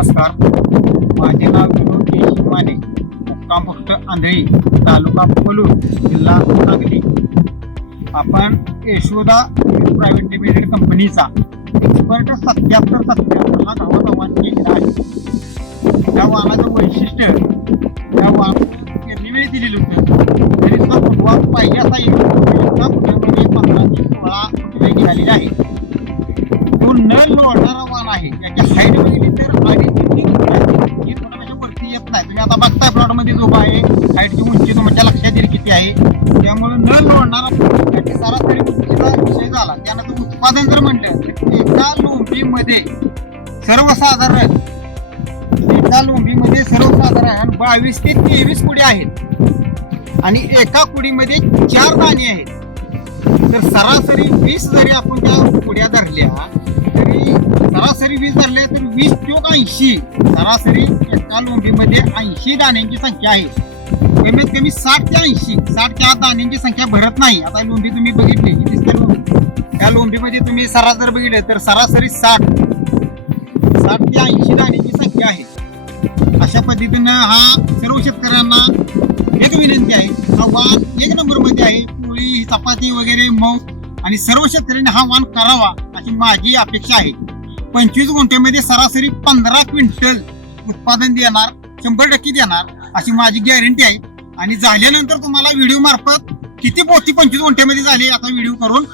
नमस्कार. माझे नाव विनोद केशव माने मुक्काम पोस्ट आंधळी तालुका कोलूर जिल्हा सांगली. आपण यशोदा प्रायव्हेट लिमिटेड कंपनीचा एक्सपर्ट सत्याहत्तर सत्याहत्तर हा धावा वाण केलेला आहे त्या वाहनाचं वैशिष्ट्य त्या वाहन पेरणीवेळी दिलेलं होतं. तरी सुद्धा फुटवा पाहिजे असा एका पंधरा ते सोळा फुटवे निघालेले आहे. तो न लोळणारा वाहन आहे. त्याच्या हाईट मध्ये उभा आहे हाईटची उंची तुमच्या म्हणजे लक्षात येईल किती आहे त्यामुळे न लोडणारा याची म्हणजे सरासरी उंचीचा विषय झाला. त्यानंतर उत्पादन जर म्हटलं तर एका लोंबीमध्ये सर्वसाधारण एका लोंबीमध्ये सर्वसाधारण बावीस ते तेवीस कुडी आहेत. आणि एका कुडीमध्ये चार दाणे आहेत. तर सरासरी वीस जरी आपण त्या कुड्या धरल्या सरासरी वीस धरले तर वीस चोक ऐंशी. सरासरी एका लोंबीमध्ये ऐंशी दाण्यांची संख्या आहे. कमीत कमी साठ ते ऐंशी साठ त्या दाण्यांची संख्या भरत नाही. आता लोंबी तुम्ही बघितली त्या लोंबीमध्ये तुम्ही सरासरी जर बघितलं तर सरासरी साठ साठ ते ऐंशी दाण्यांची संख्या आहे. अशा पद्धतीनं हा सर्व शेतकऱ्यांना एक विनंती आहे. हा वाण एक नंबरमध्ये आहे. पोळी चपाती वगैरे मऊ आणि सर्व शेतकऱ्यांनी हा वाण करावा अशी माझी अपेक्षा आहे. पंचवीस गुंठ्यामध्ये सरासरी पंधरा क्विंटल उत्पादन देणार शंभर टक्के देणार अशी माझी गॅरंटी आहे. आणि झाल्यानंतर तुम्हाला व्हिडिओ मार्फत किती पोती पंचवीस गुंठ्यामध्ये झाली आता व्हिडिओ करून